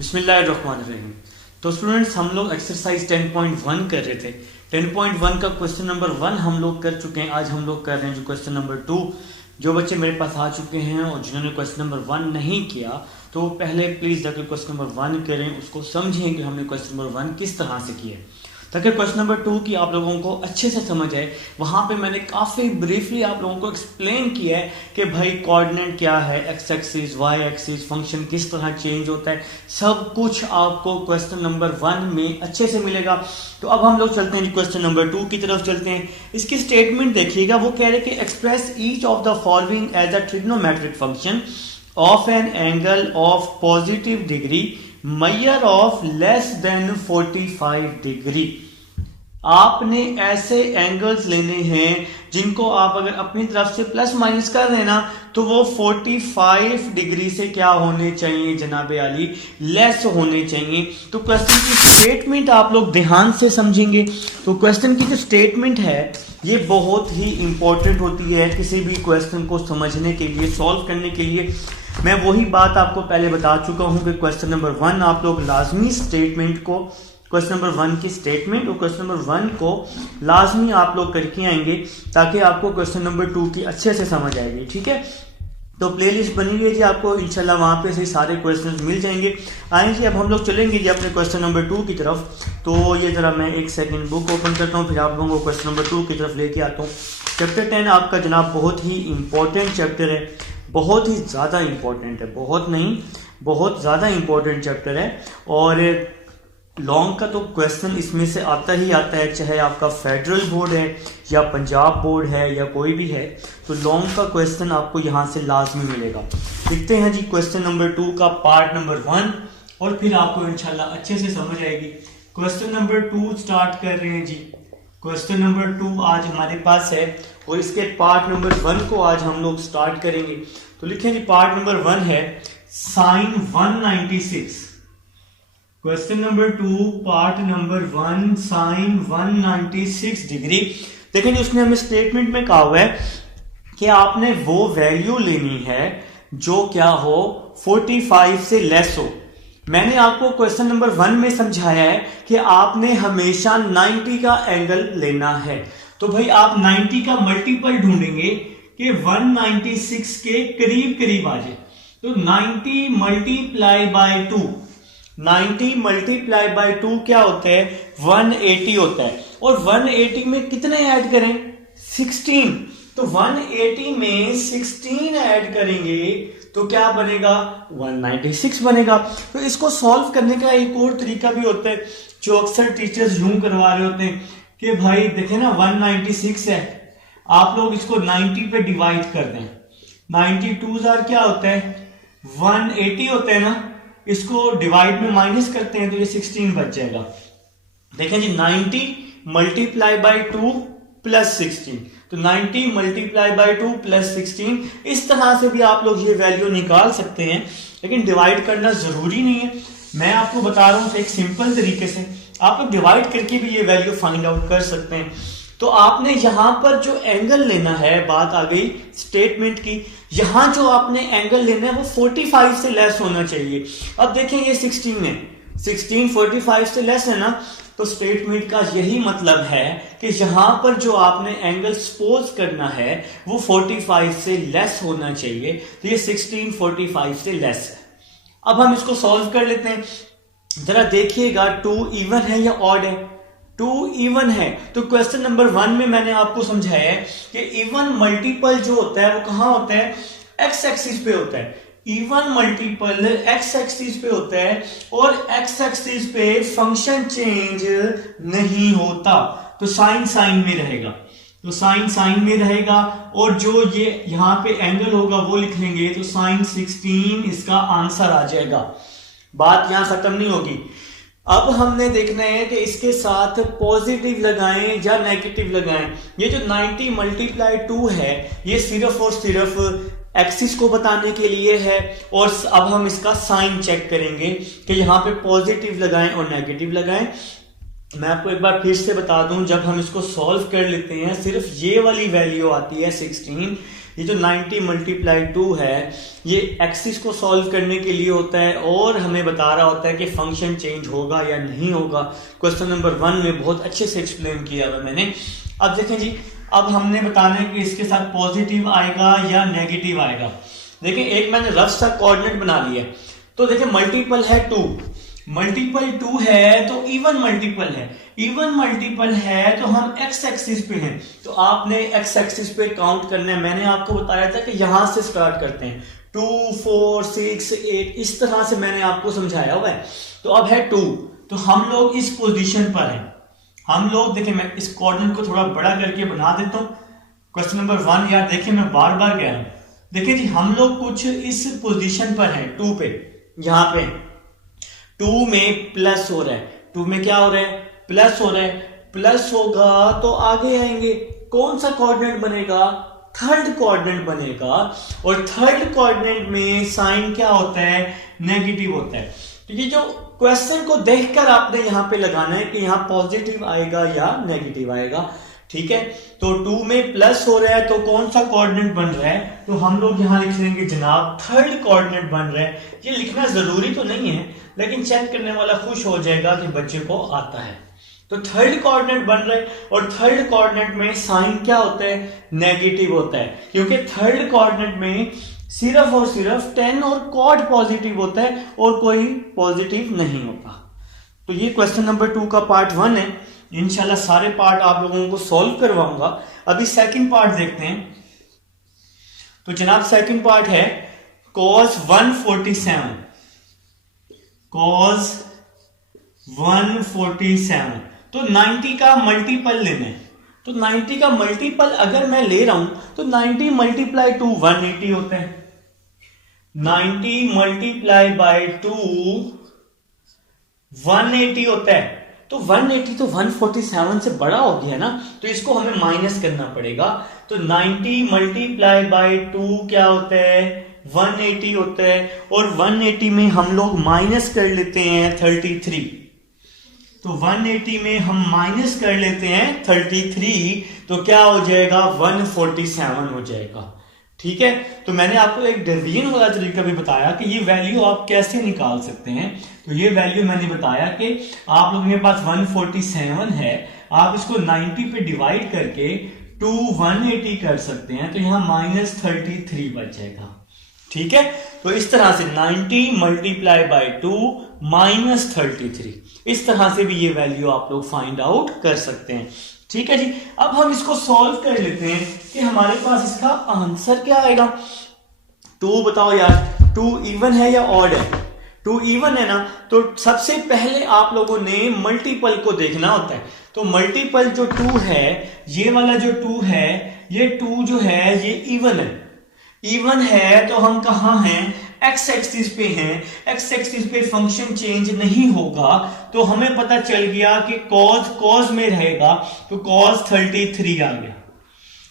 बिस्मिल्लाहिर्रहमानिर्रहीम। तो स्टूडेंट्स, हम लोग एक्सरसाइज 10.1 कर रहे थे। 10.1 का क्वेश्चन नंबर 1 हम लोग कर चुके हैं। आज हम लोग कर रहे हैं जो क्वेश्चन नंबर 2। जो बच्चे मेरे पास आ चुके हैं और जिन्होंने क्वेश्चन नंबर 1 नहीं किया, तो पहले प्लीज़ जाकर क्वेश्चन नंबर 1 करें, उसको समझें कि हमने क्वेश्चन नंबर 1 किस तरह से किया है, ताकि क्वेश्चन नंबर 2 की आप लोगों को अच्छे से समझ आए। वहाँ पे मैंने काफ़ी ब्रीफली आप लोगों को एक्सप्लेन किया है कि भाई कोऑर्डिनेट क्या है, X axis, Y axis, function किस तरह चेंज होता है, सब कुछ आपको क्वेश्चन नंबर 1 में अच्छे से मिलेगा। तो अब हम लोग चलते हैं क्वेश्चन नंबर 2 की तरफ चलते हैं। इसकी स्टेटमेंट देखिएगा, वो कह रहे हैं कि express each of the following as a trigonometric function of an angle of positive degree measure of less than 45 degree. आपने ऐसे एंगल्स लेने हैं जिनको आप अगर अपनी तरफ से प्लस माइनस कर देना तो वो 45 डिग्री से क्या होने चाहिए जनाबे आली, लेस होने चाहिए। तो क्वेश्चन की स्टेटमेंट आप लोग ध्यान से समझेंगे। तो क्वेश्चन की जो स्टेटमेंट है ये बहुत ही इंपॉर्टेंट होती है किसी भी क्वेश्चन को समझने के लिए, सॉल्व करने के लिए। मैं वही बात आपको पहले बता चुका हूं कि क्वेश्चन नंबर 1 आप लोग लाजमी स्टेटमेंट को, क्वेश्चन नंबर 1 की स्टेटमेंट और क्वेश्चन नंबर 1 को लाजमी आप लोग करके आएंगे, ताकि आपको क्वेश्चन नंबर 2 की अच्छे से समझ आएगी। ठीक है, तो प्लेलिस्ट बनी हुई है जी, आपको इंशाल्लाह वहाँ पे से सारे क्वेश्चंस मिल जाएंगे। आए जी, अब हम लोग चलेंगे जी अपने क्वेश्चन नंबर 2 की तरफ। तो ये ज़रा मैं एक सेकंड बुक ओपन करता हूँ, फिर आप लोगों को क्वेश्चन नंबर 2 की तरफ लेके आता हूँ। चैप्टर 10 आपका जनाब बहुत ही इंपॉर्टेंट चैप्टर है, बहुत ही ज़्यादा इंपॉर्टेंट है, बहुत नहीं बहुत ज़्यादा इंपॉर्टेंट चैप्टर है। और लॉन्ग का तो क्वेश्चन इसमें से आता ही आता है, चाहे आपका फेडरल बोर्ड है या पंजाब बोर्ड है या कोई भी है, तो लॉन्ग का क्वेश्चन आपको यहाँ से लाजमी मिलेगा। देखते हैं जी क्वेश्चन नंबर 2 का पार्ट नंबर 1, और फिर आपको इंशाल्लाह अच्छे से समझ आएगी। क्वेश्चन नंबर 2 स्टार्ट कर रहे हैं जी। क्वेश्चन नंबर 2 आज हमारे पास है और इसके पार्ट नंबर 1 को आज हम लोग स्टार्ट करेंगे। तो लिखें जी, पार्ट नंबर 1 है sine 196। Question number 2 part number 1 sine 196 degree. देखें जी, उसने हमें स्टेटमेंट में कहा हुआ है कि आपने वो वैल्यू लेनी है जो क्या हो 45 से लेस हो। मैंने आपको क्वेश्चन नंबर 1 में समझाया है कि आपने हमेशा 90 का एंगल लेना है। तो भाई आप 90 का मल्टीपल ढूंढेंगे कि 196 के करीब करीब आ जाए। तो 90 मल्टीप्लाई बाय 2, 90 मल्टीप्लाई बाय 2 क्या होता है, 180 होता है। और 180 में कितने ऐड करें, 16। तो 180 में 16 ऐड करेंगे तो क्या बनेगा, 196 बनेगा। तो इसको सॉल्व करने का एक और तरीका भी होता है जो अक्सर टीचर्स यूं करवा रहे होते हैं कि भाई देखें ना 196 है, आप लोग इसको 90 पे डिवाइड कर दें। 92 क्या होता है, 180 होता है ना, इसको डिवाइड में माइनस करते हैं तो ये 16 बच जाएगा। देखें जी, 90 मल्टीप्लाई बाय 2 प्लस 16, तो 90 मल्टीप्लाई बाय 2 प्लस 16, इस तरह से भी आप लोग ये वैल्यू निकाल सकते हैं, लेकिन डिवाइड करना जरूरी नहीं है। मैं आपको बता रहा हूं एक सिंपल तरीके से आप लोग डिवाइड करके भी ये वैल्यू फाइंड आउट कर सकते हैं। तो आपने यहां पर जो एंगल लेना है, बात आ गई स्टेटमेंट की, यहां जो आपने एंगल लेना है वो 45 से लेस होना चाहिए। अब देखें ये 16 है, 16 45 से लेस है ना, तो स्टेटमेंट का यही मतलब है कि यहां पर जो आपने एंगल सपोज करना है वो 45 से लेस होना चाहिए। तो ये 16 45 से लेस है। अब हम इसको सॉल्व कर लेते हैं। जरा देखिएगा 2 इवन है या ऑड है, 2 इवन है। तो क्वेश्चन नंबर 1 में मैंने आपको समझाया है कि इवन मल्टीपल जो होता है वो कहां होता है, एक्स एक्सिस पे होता है। इवन मल्टीपल एक्स एक्सिस पे होता है और एक्स एक्सिस पे फंक्शन चेंज नहीं होता, तो साइन साइन में रहेगा। तो साइन साइन में रहेगा और जो ये यहां पे एंगल होगा वो लिख लेंगे, तो साइन 16 इसका आंसर आ जाएगा। बात यहां खत्म नहीं होगी। अब हमने देखना है कि इसके साथ पॉजिटिव लगाएं या नेगेटिव लगाएं। ये जो 90 मल्टीप्लाई 2 है ये सिर्फ और सिर्फ एक्सिस को बताने के लिए है, और अब हम इसका साइन चेक करेंगे कि यहाँ पे पॉजिटिव लगाएं और नेगेटिव लगाएं। मैं आपको एक बार फिर से बता दूं, जब हम इसको सॉल्व कर लेते हैं सिर्फ ये वाली वैल्यू आती है 16, ये जो 90 मल्टीप्लाई 2 है ये एक्सिस को सॉल्व करने के लिए होता है और हमें बता रहा होता है कि फंक्शन चेंज होगा या नहीं होगा। क्वेश्चन नंबर 1 में बहुत अच्छे से एक्सप्लेन किया हुआ मैंने। अब देखें जी, अब हमने बताना है कि इसके साथ पॉजिटिव आएगा या नेगेटिव आएगा। देखिए एक मैंने रफ सा कोऑर्डिनेट बना लिया, तो देखिए मल्टीपल है 2, मल्टीपल 2 है तो इवन मल्टीपल है, इवन मल्टीपल है तो हम एक्स एक्सिस पे हैं, तो आपने एक्स एक्सिस पे काउंट करना है। मैंने आपको बताया था कि यहां से स्टार्ट करते हैं 2 4 6 8, इस तरह से मैंने आपको समझाया हुआ है। तो अब है 2, तो हम लोग इस पोजीशन पर हैं। हम लोग देखिए, मैं इस कोऑर्डिनेट को थोड़ा बड़ा करके बना देता हूं। क्वेश्चन नंबर 1 यार देखिए मैं बार बार कह रहा हूं, देखिए जी हम लोग कुछ इस पोजीशन पर हैं 2 पे, यहां पे 2 में प्लस हो रहा है, 2 में क्या हो रहा है, प्लस हो रहा है। प्लस होगा तो आगे आएंगे, कौन सा कोऑर्डिनेट बनेगा, थर्ड कोऑर्डिनेट बनेगा, और थर्ड कोऑर्डिनेट में साइन क्या होता है, नेगेटिव होता है। तो ये जो क्वेश्चन को देखकर आपने यहां पे लगाना है कि यहां पॉजिटिव आएगा या नेगेटिव आएगा, ठीक है। तो 2 में प्लस हो रहा है तो कौन सा कोऑर्डिनेट बन रहा है, तो हम लोग यहां लिख लेंगे जनाब थर्ड कोऑर्डिनेट बन रहा है। ये लिखना जरूरी तो नहीं है, लेकिन चेक करने वाला खुश हो जाएगा कि बच्चे को आता है। तो थर्ड कोऑर्डिनेट बन रहा है, और थर्ड कोऑर्डिनेट में साइन क्या होता है, नेगेटिव होता है, क्योंकि थर्ड कोऑर्डिनेट में सिर्फ और सिर्फ 10 और कॉड पॉजिटिव होता है और कोई पॉजिटिव नहीं होता। तो ये क्वेश्चन नंबर 2 का पार्ट 1 है। इंशाल्लाह सारे पार्ट आप लोगों को सॉल्व करवाऊंगा। अभी सेकंड पार्ट देखते हैं। तो जनाब सेकंड पार्ट है cos 147, cos 147, तो 90 का मल्टीपल लेना है। तो 90 का मल्टीपल अगर मैं ले रहा हूं तो 90 मल्टीप्लाई 2 180 होता है, 90 मल्टीप्लाई बाय 2 180 होता है। तो 180 तो 147 से बड़ा हो गया ना, तो इसको हमें माइनस करना पड़ेगा। तो 90 मल्टीप्लाई बाय 2 क्या होता है, 180 होता है, और 180 में हम लोग माइनस कर लेते हैं 33। तो 180 में हम माइनस कर लेते हैं 33, तो क्या हो जाएगा, 147 हो जाएगा, ठीक है। तो मैंने आपको एक डिवीजन वाला तरीका भी बताया कि ये वैल्यू आप कैसे निकाल सकते हैं। तो ये वैल्यू मैंने बताया कि आप लोगों के पास 147 है, आप इसको 90 पे डिवाइड करके 2 180 कर सकते हैं, तो यहां -33 बच जाएगा, ठीक है। तो इस तरह से 90 मल्टीप्लाई बाय 2 -33, इस तरह से भी ये वैल्यू आप लोग फाइंड आउट कर सकते हैं, ठीक है जी। अब हम इसको सॉल्व कर लेते हैं कि हमारे पास इसका आंसर क्या आएगा। 2 बताओ यार, 2 इवन है या ऑड है, 2 इवन है ना, तो सबसे पहले आप लोगों ने मल्टीपल को देखना होता है। तो मल्टीपल जो 2 है, ये वाला जो 2 है, ये 2 जो है ये इवन है, इवन है तो हम कहां हैं, एक्स एक्सिस पे हैं, एक्स एक्सिस पे फंक्शन चेंज नहीं होगा, तो हमें पता चल गया कि कॉज में रहेगा, तो cos 33 आ गया।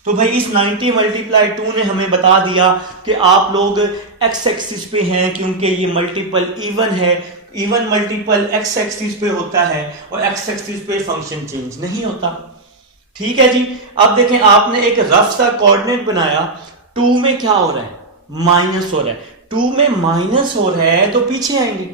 तो भाई इस 90 मल्टीप्लाई 2 ने हमें बता दिया कि आप लोग एक्स एक्सिस पे हैं, क्योंकि ये मल्टीपल इवन है, इवन मल्टीपल एक्स एक्सिस पे होता है और एक्स एक्सिस पे फंक्शन चेंज नहीं होता, ठीक है जी। अब देखें आपने एक रफ सा कोऑर्डिनेट बनाया, 2 में क्या हो रहा है, माइनस हो रहा है, 2 में माइनस हो रहा है तो पीछे आएंगे,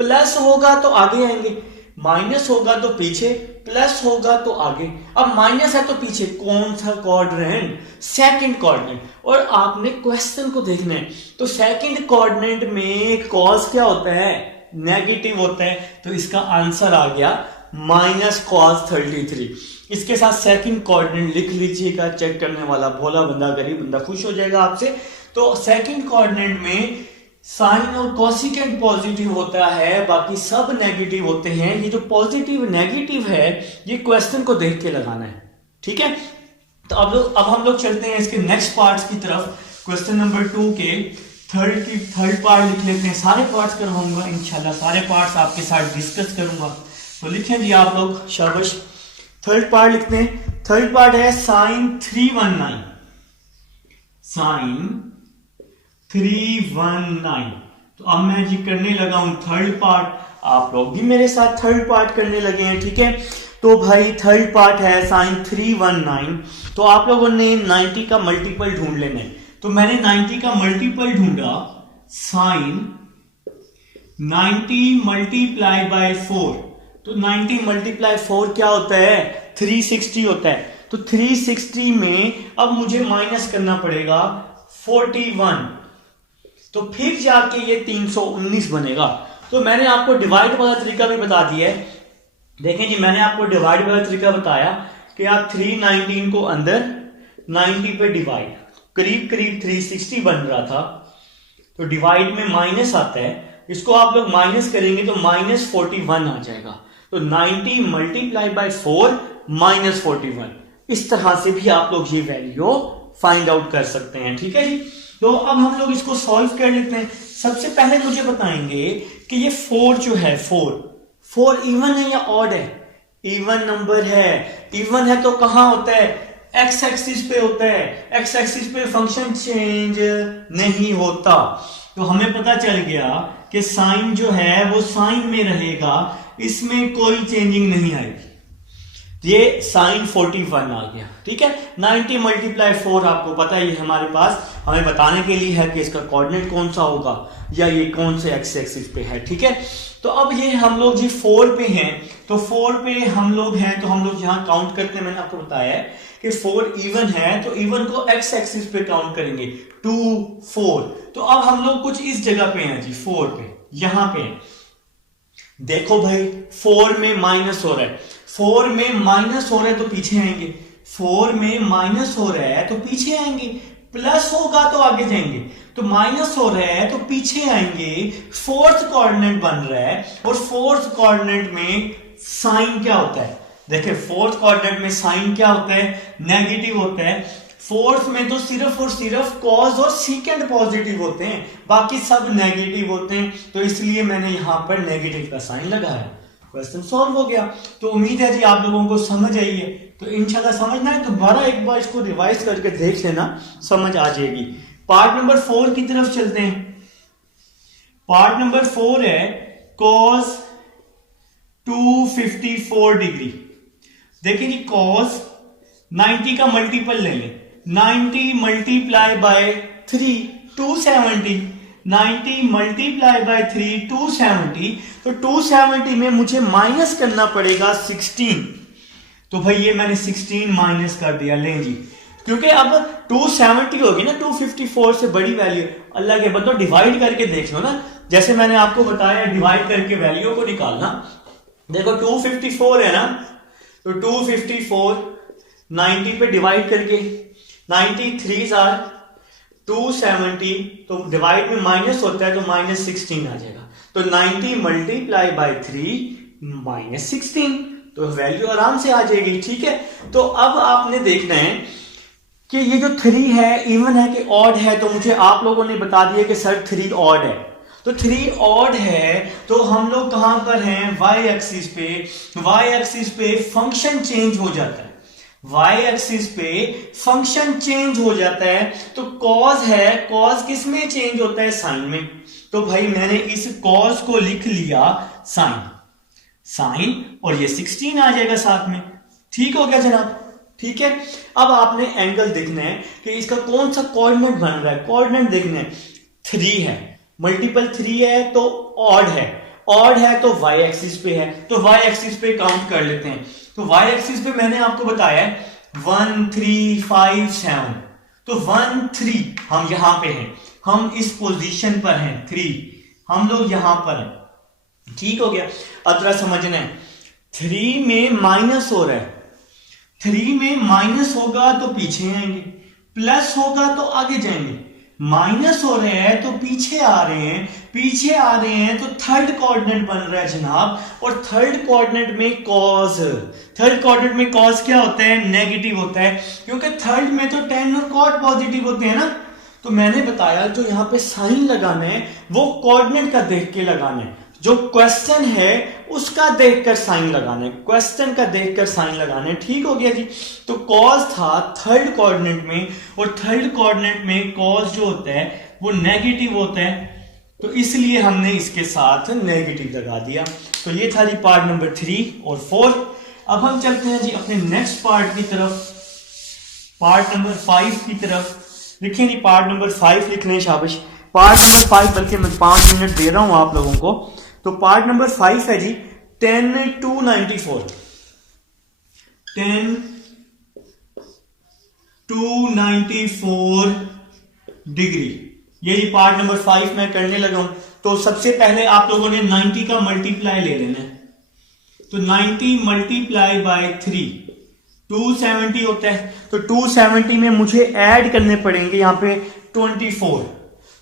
प्लस होगा तो आगे आएंगे, माइनस होगा तो पीछे, प्लस होगा तो आगे। अब माइनस है तो पीछे, कौन सा कोऑर्डिनेट, सेकंड कोऑर्डिनेट, और आपने क्वेश्चन को देखना है। तो सेकंड कोऑर्डिनेट में कॉस क्या होता है, नेगेटिव होता है, तो इसका आंसर आ गया -cos 33। इसके साथ सेकंड कोऑर्डिनेट लिख लीजिएगा, चेक करने वाला भोला बंदा गरीब बंदा खुश हो जाएगा आपसे। तो सेकंड कोऑर्डिनेट में साइन और कोसिकेंट पॉजिटिव होता है, बाकी सब नेगेटिव होते हैं। ये जो पॉजिटिव नेगेटिव है ये क्वेश्चन को देख के लगाना है, ठीक है। तो अब हम लोग चलते हैं इसके नेक्स्ट पार्ट्स की तरफ। क्वेश्चन नंबर 2 के थर्ड पार्ट लिख लेते हैं। सारे पार्ट्स करवाऊंगा इंशाल्लाह, सारे पार्ट्स आपके साथ डिस्कस करूंगा। तो लिखें जी आप लोग, शाबाश। थर्ड पार्ट लिखते हैं। थर्ड पार्ट है साइन 319, साइन 319। तो अब मैं जी करने लगा हूं थर्ड पार्ट, आप लोग भी मेरे साथ थर्ड पार्ट करने लगे हैं, ठीक है। तो तो भाई थर्ड पार्ट है साइन 319। तो आप लोगों ने 90 का मल्टीपल ढूंढ लेना है। तो मैंने 90 का मल्टीपल ढूंढा, साइन 90 मल्टीप्लाई बाय 4। तो 90 मल्टीप्लाई 4 क्या होता है, 360 होता है। तो 360 में अब मुझे माइनस करना पड़ेगा 41, तो फिर जाके ये 319 बनेगा। तो मैंने आपको डिवाइड वाला तरीका भी बता दिया है। देखें जी, मैंने आपको डिवाइड वाला तरीका बताया कि आप 319 को अंदर 90 पे डिवाइड, करीब करीब 360 बन रहा था, तो डिवाइड में माइनस आता है, इसको आप लोग माइनस करेंगे तो माइनस 41 आ जाएगा। तो 90 मल्टीप्लाई बाय 4 माइनस 41, इस तरह से भी आप लोग ये वैल्यू फाइंड आउट कर सकते हैं। ठीक है जी, तो अब हम लोग इसको सॉल्व कर लेते हैं। सबसे पहले मुझे बताएंगे कि ये 4 जो है, 4 इवन है या ऑड है? इवन नंबर है। इवन है तो कहां होता है, एक्स एक्सिस पे होता है। एक्स एक्सिस पे फंक्शन चेंज नहीं होता। तो हमें पता चल गया कि साइन जो है वो साइन में रहेगा, इसमें कोई चेंजिंग नहीं आएगी। ये साइन 41 आ गया। ठीक है, 90 मल्टीप्लाई 4 आपको पता है, ये हमारे पास हमें बताने के लिए है कि इसका कोऑर्डिनेट कौन सा होगा या ये कौन से एक्स एक्सिस पे है। ठीक है, तो अब ये हम लोग जी 4 पे हैं, तो 4 पे हम लोग हैं, तो हम लोग यहां काउंट करते हैं। मैंने आपको बताया है कि 4 इवन है, तो इवन को एक्स एक्सिस पे काउंट करेंगे, 2 4। तो अब हम लोग कुछ इस जगह पे हैं जी, 4 पे, यहां पे देखो भाई 4 में माइनस हो रहा है, 4 में माइनस हो रहा है तो पीछे आएंगे, 4 में माइनस हो रहा है तो पीछे आएंगे, प्लस होगा तो आगे जाएंगे। तो माइनस हो रहा है तो पीछे आएंगे, फोर्थ कोऑर्डिनेट बन रहा है, और फोर्थ कोऑर्डिनेट में साइन क्या होता है, देखिए फोर्थ कोऑर्डिनेट में साइन क्या होता है, नेगेटिव होता है। फोर्थ में तो सिर्फ और सिर्फ कॉज और सीकेंड पॉजिटिव होते हैं, बाकी सब नेगेटिव होते हैं, तो इसलिए मैंने यहां पर नेगेटिव का साइन लगाया। क्वेश्चन सॉल्व हो गया। तो उम्मीद है जी आप लोगों को समझ आई है। तो इंशाल्लाह समझना है, दोबारा एक बार इसको रिवाइज करके देख लेना, समझ आ जाएगी। पार्ट नंबर 4 की तरफ चलते हैं। पार्ट नंबर 4 है cos 254 डिग्री। देखिए जी, cos 90 का मल्टीपल ले लें, 90 मल्टीप्लाई बाय 3 270, 90 मल्टीप्लाई बाय 3 270। तो 270 में मुझे माइनस करना पड़ेगा 16। तो भाई ये मैंने 16 माइनस कर दिया, लें जी, क्योंकि अब 270 होगी ना, 254 से बड़ी वैल्यू। अल्लाह के बंदो डिवाइड करके देख लो ना, जैसे मैंने आपको बताया डिवाइड करके वैल्यू को निकालना। देखो 254 है ना, तो 254 90 पे डिवाइड करके, 93 आर 270, तो डिवाइड में माइनस होता है तो माइनस 16 आ जाएगा। तो 90 मल्टीप्लाई बाय 3 माइनस 16, तो वैल्यू आराम से आ जाएगी। ठीक है, तो अब आपने देखना है कि ये जो 3 है इवन है कि ऑड है। तो मुझे आप लोगों ने बता दिया कि सर 3 ऑड है, तो 3 ऑड है, तो हम लोग कहां पर हैं, वाई एक्सिस पे। वाई एक्सिस पे फंक्शन चेंज हो जाता है, वाई एक्सिस पे फंक्शन चेंज हो जाता है। तो कॉज है, कॉज किस में चेंज होता है, साइन में। तो भाई मैंने इस कॉज को लिख लिया साइन, साइन, और ये 16 आ जाएगा साथ में। ठीक हो गया जनाब। ठीक है, अब आपने एंगल देखना है कि इसका कौन सा कोऑर्डिनेट बन रहा है। कोऑर्डिनेट देखना है, 3 है, मल्टीपल 3 है तो ऑड है, ऑड है तो वाई एक्सिस पे है, तो वाई एक्सिस पे काउंट कर लेते हैं। तो वाई एक्सिस पे मैंने आपको बताया 1 3 5 7, तो 1 3 हम यहां पे हैं, हम इस पोजीशन पर हैं, 3 हम लोग यहां पर हैं। ठीक हो गया। अब जरा समझना है, 3 में माइनस हो रहा है, 3 में माइनस होगा तो पीछे आएंगे, प्लस होगा तो आगे जाएंगे। माइनस हो रहे हैं तो पीछे आ रहे हैं, पीछे आ रहे हैं तो थर्ड कोऑर्डिनेट बन रहा है जनाब। और थर्ड कोऑर्डिनेट में कॉस, थर्ड कोऑर्डिनेट में कॉस क्या होता है, नेगेटिव होता है, क्योंकि थर्ड में तो tan और cot पॉजिटिव होते हैं ना। तो मैंने बताया जो यहां पे साइन लगाना है वो कोऑर्डिनेट का देख के लगाना है, जो क्वेश्चन है उसका देखकर साइन लगाना है, क्वेश्चन का देखकर साइन लगाना है। ठीक हो गया जी। तो कॉस था थर्ड कोऑर्डिनेट में, और थर्ड कोऑर्डिनेट में कॉस जो होता है वो नेगेटिव होता है, तो इसलिए हमने इसके साथ नेगेटिव लगा दिया। तो ये था जी पार्ट नंबर 3 और 4। अब हम चलते हैं जी अपने नेक्स्ट पार्ट की तरफ, पार्ट नंबर 5 की तरफ। लिखिए जी पार्ट नंबर 5 लिख लें, शाबाश। पार्ट नंबर 5, बल्कि मैं 5 मिनट दे रहा हूं आप लोगों को। तो पार्ट नंबर 5 है जी 10 to 94, 10 to 94 डिग्री। ये जी पार्ट नंबर 5 मैं करने लगा हूं। तो सबसे पहले आप लोगों ने 90 का मल्टीप्लाई ले लेना है। तो 90 मल्टीप्लाई बाय 3 270 होता है। तो 270 में मुझे ऐड करने पड़ेंगे यहां पे 24।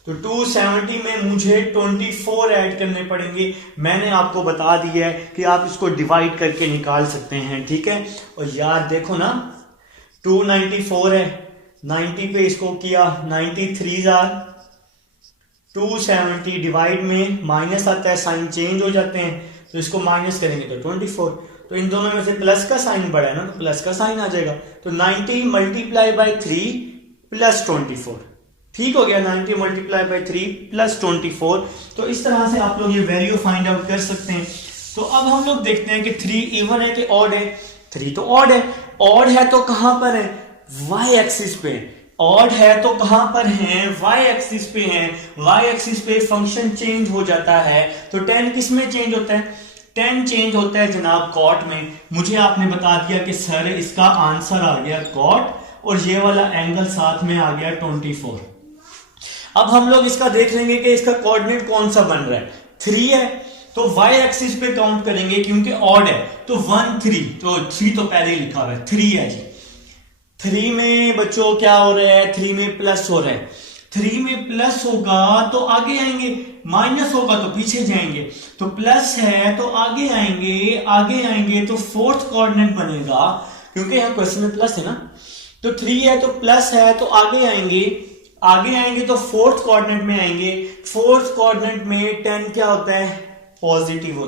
तो 270 में मुझे 24 ऐड करने पड़ेंगे। मैंने आपको बता दिया है कि आप इसको डिवाइड करके निकाल सकते हैं, ठीक है। और यार देखो ना 294 है, 90 पे इसको किया, 93 270 डिवाइड में माइनस आता है, साइन चेंज हो जाते हैं, तो इसको माइनस करेंगे तो 24। तो इन दोनों में से प्लस का साइन बड़ा है ना, तो प्लस का साइन आ जाएगा। तो 90 मल्टीप्लाई बाय 3 प्लस 24, ठीक हो गया। 90 मल्टीप्लाई बाय 3 प्लस 24। तो इस तरह से आप लोग ये वैल्यू फाइंड आउट कर सकते हैं। तो अब हम लोग देखते हैं कि 3 इवन है कि ऑड है। 3 तो ऑड है। ऑड है तो कहां पर है? वाई एक्सिस पे। ऑड है तो कहां पर है? वाई एक्सिस पे है। वाई एक्सिस पे फंक्शन चेंज हो जाता है। तो 10 किस में चेंज होता है? 10 चेंज होता है जनाब कॉट में। मुझे आपने बता दिया कि सर इसका आंसर आ गया कॉट, और ये वाला एंगल साथ में आ गया 24। अब हम लोग इसका देख लेंगे कि इसका कोऑर्डिनेट कौन सा बन रहा है। 3 है तो वाई एक्सिस पे काउंट करेंगे क्योंकि ऑड है। तो 1 3, तो 3 तो पहले ही लिखा हुआ है, 3 है जी। 3 में बच्चों क्या हो रहा है? 3 में प्लस हो रहा है। 3 में प्लस होगा तो आगे आएंगे, माइनस होगा तो पीछे जाएंगे। तो प्लस है तो आगे आएंगे तो फोर्थ कोऑर्डिनेट बनेगा, क्योंकि यहाँ क्वेश्चन में प्लस है ना। तो 3 है तो प्लस है तो आगे आएंगे तो फोर्थ कोऑर्डिनेट में आएंगे। फोर्थ कोऑर्डिनेट में 10 क्या होता है? पॉजिटिव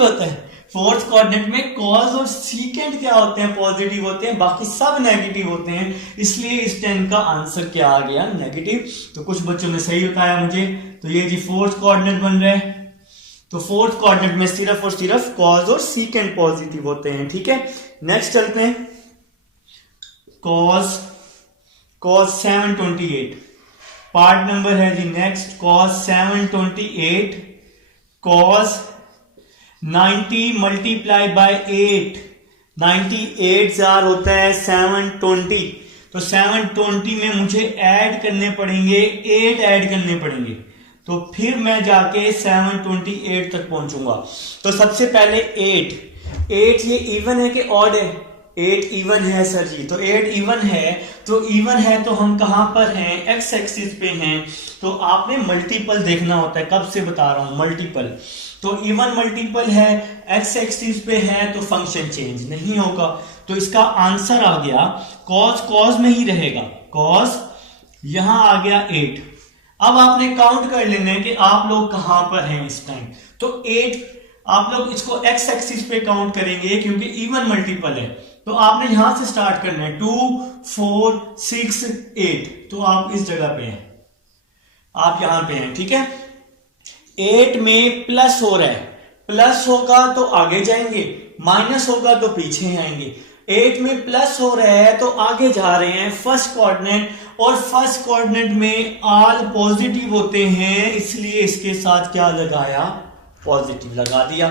होता है। फोर्थ कोऑर्डिनेट में कॉस और सीकेंट क्या होते हैं? पॉजिटिव होते हैं, बाकी सब नेगेटिव होते हैं। इसलिए इस 10 का आंसर क्या आ गया? नेगेटिव। तो कुछ बच्चों ने सही बताया मुझे। तो ये जी फोर्थ कोऑर्डिनेट बन रहा है। तो फोर्थ कोऑर्डिनेट में सिर्फ और सिर्फ कॉस और सीकेंट पॉजिटिव होते हैं, ठीक है। नेक्स्ट चलते हैं। cos 728 पार्ट नंबर है जी next. cos 728 cos 90 multiply by 8, 98 होता है 720। तो 720 में मुझे ऐड करने पड़ेंगे 8 ऐड करने पड़ेंगे, तो फिर मैं जाके 728 तक पहुंचूंगा। तो सबसे पहले 8 ये इवन है कि ऑड है? 8 इवन है सर जी। तो 8 इवन है, तो हम कहां पर हैं? एक्स एक्सिस पे हैं। तो आपने मल्टीपल देखना होता है, कब से बता रहा हूं मल्टीपल। तो इवन मल्टीपल है, एक्स एक्सिस पे है, तो फंक्शन चेंज नहीं होगा। तो इसका आंसर आ गया कॉस में ही रहेगा। कॉस यहां आ गया 8। अब आपने काउंट कर लेना है कि आप लोग कहां पर हैं इस टाइम। तो 8 आप लोग इसको एक्स एक्सिस पे काउंट करेंगे क्योंकि इवन मल्टीपल है। तो आपने यहां से स्टार्ट करना है 2 4 6 8। तो आप इस जगह पे हैं, आप यहां पे हैं, ठीक है। 8 में प्लस हो रहा है, प्लस होगा तो आगे जाएंगे, माइनस होगा तो पीछे आएंगे। 8 में प्लस हो रहा है तो आगे जा रहे हैं फर्स्ट कोऑर्डिनेट, और फर्स्ट कोऑर्डिनेट में ऑल पॉजिटिव होते हैं, इसलिए इसके साथ क्या लगाया? पॉजिटिव लगा दिया।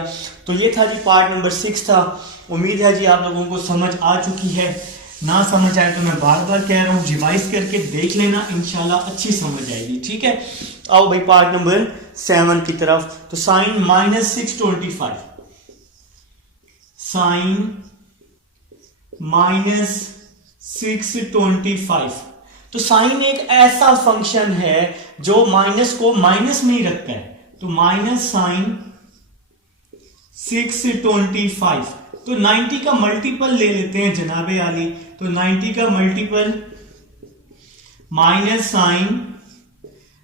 तो ये था जी पार्ट नंबर 6 था। उम्मीद है जी आप लोगों को समझ आ चुकी है। ना समझ आए तो मैं बार बार कह रहा हूं रिवाइज करके देख लेना, इंशाल्लाह अच्छी समझ आएगी, ठीक है। आओ भाई पार्ट नंबर 7 की तरफ। तो साइन -625, साइन -625। तो साइन एक ऐसा फंक्शन है जो माइनस को माइनस में ही रखता है। तो माइनस साइन 625। तो 90 का मल्टीपल ले लेते हैं जनाबे आली। तो 90 का मल्टीपल माइनस साइन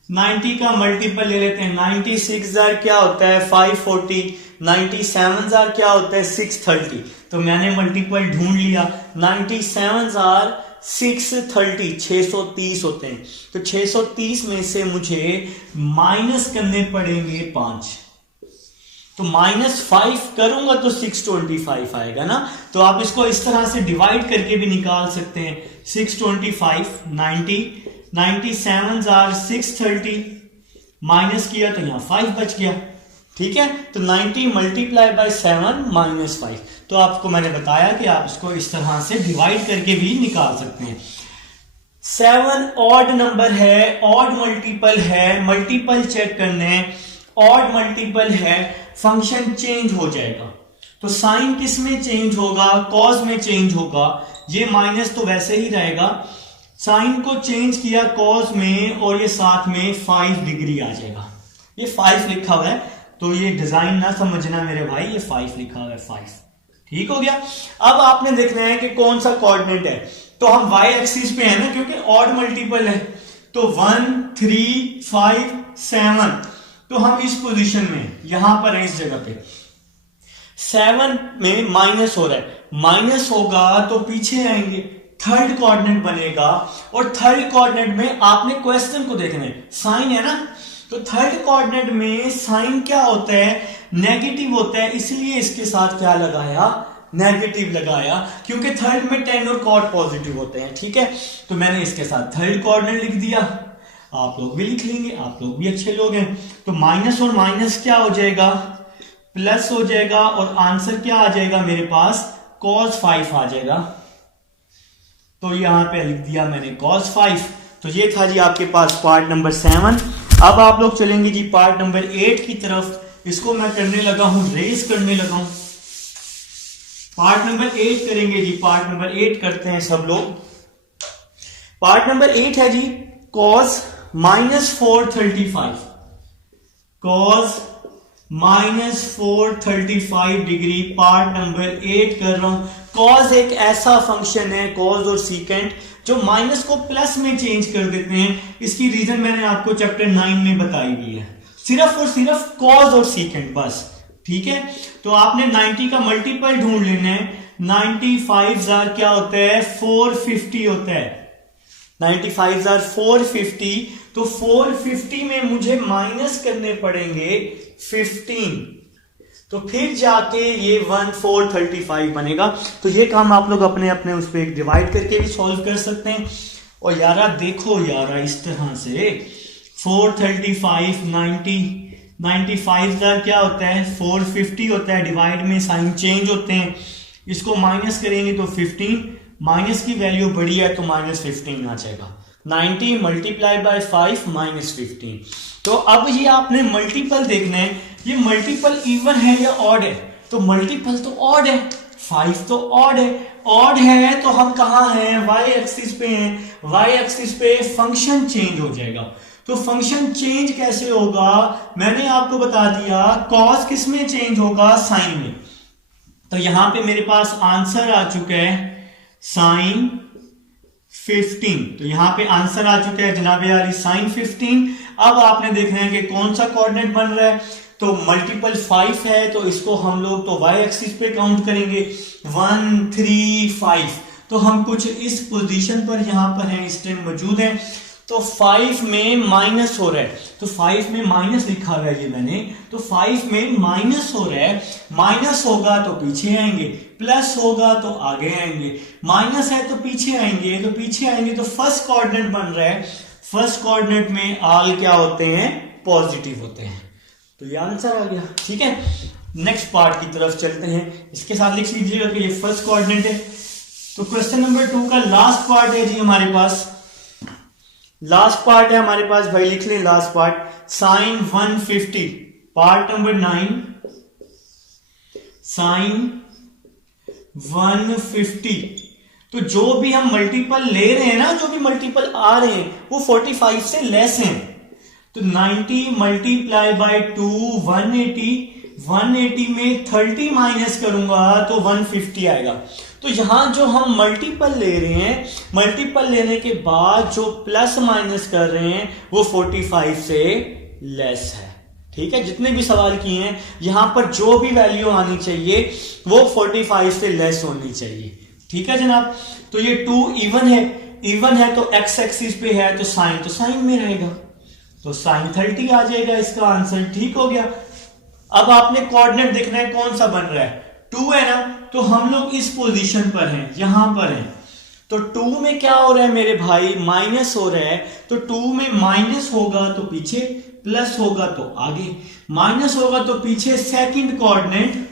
90 का मल्टीपल ले लेते हैं। 96 क्या होता है? 540। 97 क्या होता है? 630। तो मैंने मल्टीपल ढूंढ लिया। 97 630 630 होते हैं। तो 630 में से मुझे माइनस करने पड़ेंगे 5। तो -5 करूंगा तो 625 आएगा ना। तो आप इसको इस तरह से डिवाइड करके भी निकाल सकते हैं। 625 90, 97 आर 630, माइनस किया तो यहां 5 बच गया। ठीक है, तो 90 मल्टीप्लाई बाय 7 -5। तो आपको मैंने बताया कि आप इसको इस तरह से डिवाइड करके भी निकाल सकते हैं। 7 ऑड नंबर है, ऑड मल्टीपल है, मल्टीपल चेक करने, ऑड मल्टीपल है, फंक्शन चेंज हो जाएगा। तो साइन किस में चेंज होगा? कॉस में चेंज होगा। ये माइनस तो वैसे ही रहेगा, साइन को चेंज किया कॉस में और ये साथ में 5 डिग्री आ जाएगा। ये 5 लिखा हुआ है, तो ये डिजाइन ना समझना मेरे भाई, ये 5 लिखा हुआ है 5। ठीक हो गया। अब आपने देखना है कि कौन सा कोऑर्डिनेट है। तो हम y एक्सिस पे है ना, क्योंकि ऑड मल्टीपल है। तो 1 3 5 7, तो हम इस पोजीशन में यहां पर है, इस जगह पे 7 में माइनस हो रहा है। माइनस होगा तो पीछे आएंगे, थर्ड कोऑर्डिनेट बनेगा। और थर्ड कोऑर्डिनेट में आपने क्वेश्चन को देखना है, साइन है ना, तो थर्ड कोऑर्डिनेट में साइन क्या होता है? नेगेटिव होता है। इसलिए इसके साथ क्या लगाया? नेगेटिव लगाया, क्योंकि थर्ड में टेन और कॉट पॉजिटिव होते हैं। ठीक है, तो मैंने इसके साथ थर्ड कोऑर्डिनेट लिख दिया। आप लोग भी लिख लेंगे, आप लोग भी अच्छे लोग हैं। तो माइनस और माइनस क्या हो जाएगा? प्लस हो जाएगा। और आंसर क्या आ जाएगा मेरे पास? cos 5 आ जाएगा। तो यहां पे लिख दिया मैंने cos 5। तो ये था जी आपके पास पार्ट नंबर 7। अब आप लोग चलेंगे जी पार्ट नंबर 8 की तरफ। इसको मैं करने लगा हूं, रेस करने लगा हूं। पार्ट नंबर 8 करेंगे जी, पार्ट नंबर 8 करते हैं सब लोग। पार्ट नंबर 8 है जी cos -435, cos -435 degree. Part number 8 कर रहा हूं। cos एक ऐसा फंक्शन है, cos और सीकेंट, जो माइनस को प्लस में चेंज कर देते हैं। इसकी रीजन मैंने आपको चैप्टर 9 में बताई हुई है। सिर्फ और सिर्फ cos और सीकेंट बस। ठीक है, तो आपने 90 का मल्टीपल ढूंढ लेना है। 95 क्या होता है? 450 होता है। 95 450, तो 450 में मुझे माइनस करने पड़ेंगे 15, तो फिर जाके ये 1435 बनेगा। तो ये काम आप लोग अपने अपने उस पर डिवाइड करके भी सॉल्व कर सकते हैं। और यारा देखो यारा, इस तरह से 435 90, 95 क्या होता है? 450 होता है। डिवाइड में साइन चेंज होते हैं, इसको माइनस करेंगे तो 15, माइनस की वैल्यू बड़ी है तो -15 आ जाएगा। 90 मल्टीप्लाई बाय 5 -15। तो अब ये आपने मल्टीपल देखना है, ये मल्टीपल इवन है या ऑड है? तो मल्टीपल तो ऑड है, 5 तो ऑड है। ऑड है तो हम कहां हैं? y एक्सिस पे हैं। y एक्सिस पे फंक्शन चेंज हो जाएगा। तो फंक्शन चेंज कैसे होगा? मैंने आपको बता दिया, cos किस में चेंज होगा? साइन में। तो यहां पे मेरे पास आंसर आ चुका है साइन 15। तो यहां पे आंसर आ चुका है जनाब यारी साइन 15। अब आपने देखना है कि कौन सा कोऑर्डिनेट बन रहा है। तो मल्टीपल 5 है, तो इसको हम लोग तो y एक्सिस पे काउंट करेंगे 1 3 5। तो हम कुछ इस पोजीशन पर यहां पर हैं, इस टाइम मौजूद हैं। तो 5 में माइनस हो रहा है, तो 5 में माइनस लिखा हुआ है ये मैंने। तो 5 में माइनस हो रहा है, माइनस होगा तो पीछे आएंगे, प्लस होगा तो आगे आएंगे। माइनस है तो पीछे आएंगे, तो पीछे आएंगे तो फर्स्ट कोऑर्डिनेट बन रहा है। फर्स्ट कोऑर्डिनेट में ऑल क्या होते हैं? पॉजिटिव होते हैं। तो ये आंसर आ गया। ठीक है, नेक्स्ट पार्ट की तरफ चलते हैं। इसके साथ लिख लीजिएगा कि ये फर्स्ट कोऑर्डिनेट है। तो क्वेश्चन नंबर 2 का लास्ट पार्ट है जी हमारे पास। लास्ट पार्ट है हमारे पास भाई, लिख लें last part. Sine 150, part number 9, sine 150। तो जो भी हम मल्टीपल ले रहे हैं ना, जो भी मल्टीपल आ रहे हैं वो 45 से लेस हैं। तो 90 मल्टीप्लाई बाय 2 180, 180 में 30 माइनस करूंगा तो 150 आएगा। तो यहां जो हम मल्टीपल ले रहे हैं, मल्टीपल लेने के बाद जो प्लस माइनस कर रहे हैं वो 45 से लेस है। ठीक है, जितने भी सवाल किए हैं यहां पर जो भी वैल्यू आनी चाहिए वो 45 से लेस होनी चाहिए। ठीक है जनाब। तो ये 2 इवन है, इवन है तो एक्स एक्सिस पे है, तो साइन में रहेगा, तो साइन 30 आ जाएगा इसका आंसर। ठीक हो गया। अब आपने कोऑर्डिनेट देखना है कौन सा बन रहा है, 2 है ना, तो हम लोग इस पोजीशन पर हैं, यहां पर हैं। तो 2 में क्या हो रहा है मेरे भाई, माइनस हो रहा है। तो 2 में माइनस होगा तो पीछे, प्लस होगा तो आगे। माइनस होगा तो पीछे सेकंड कोऑर्डिनेट,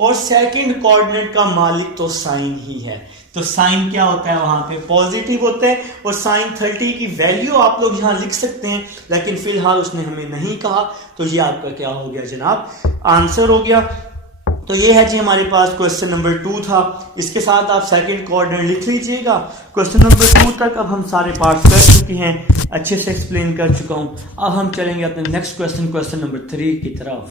और सेकंड कोऑर्डिनेट का मालिक तो साइन ही है। तो साइन क्या होता है, वहां पे पॉजिटिव होता है। और साइन 30 की वैल्यू आप लोग यहां लिख सकते हैं, लेकिन फिलहाल उसने हमें नहीं कहा। तो ये आपका क्या हो गया जनाब, आंसर हो गया। तो ये है जी हमारे पास क्वेश्चन नंबर 2 था। इसके साथ आप सेकंड कोऑर्डिनेट लिख लीजिएगा। क्वेश्चन नंबर 2 तक अब हम सारे पार्ट्स कर चुके हैं, अच्छे से एक्सप्लेन कर चुका हूं। अब हम चलेंगे अपने नेक्स्ट क्वेश्चन, क्वेश्चन नंबर 3 की तरफ।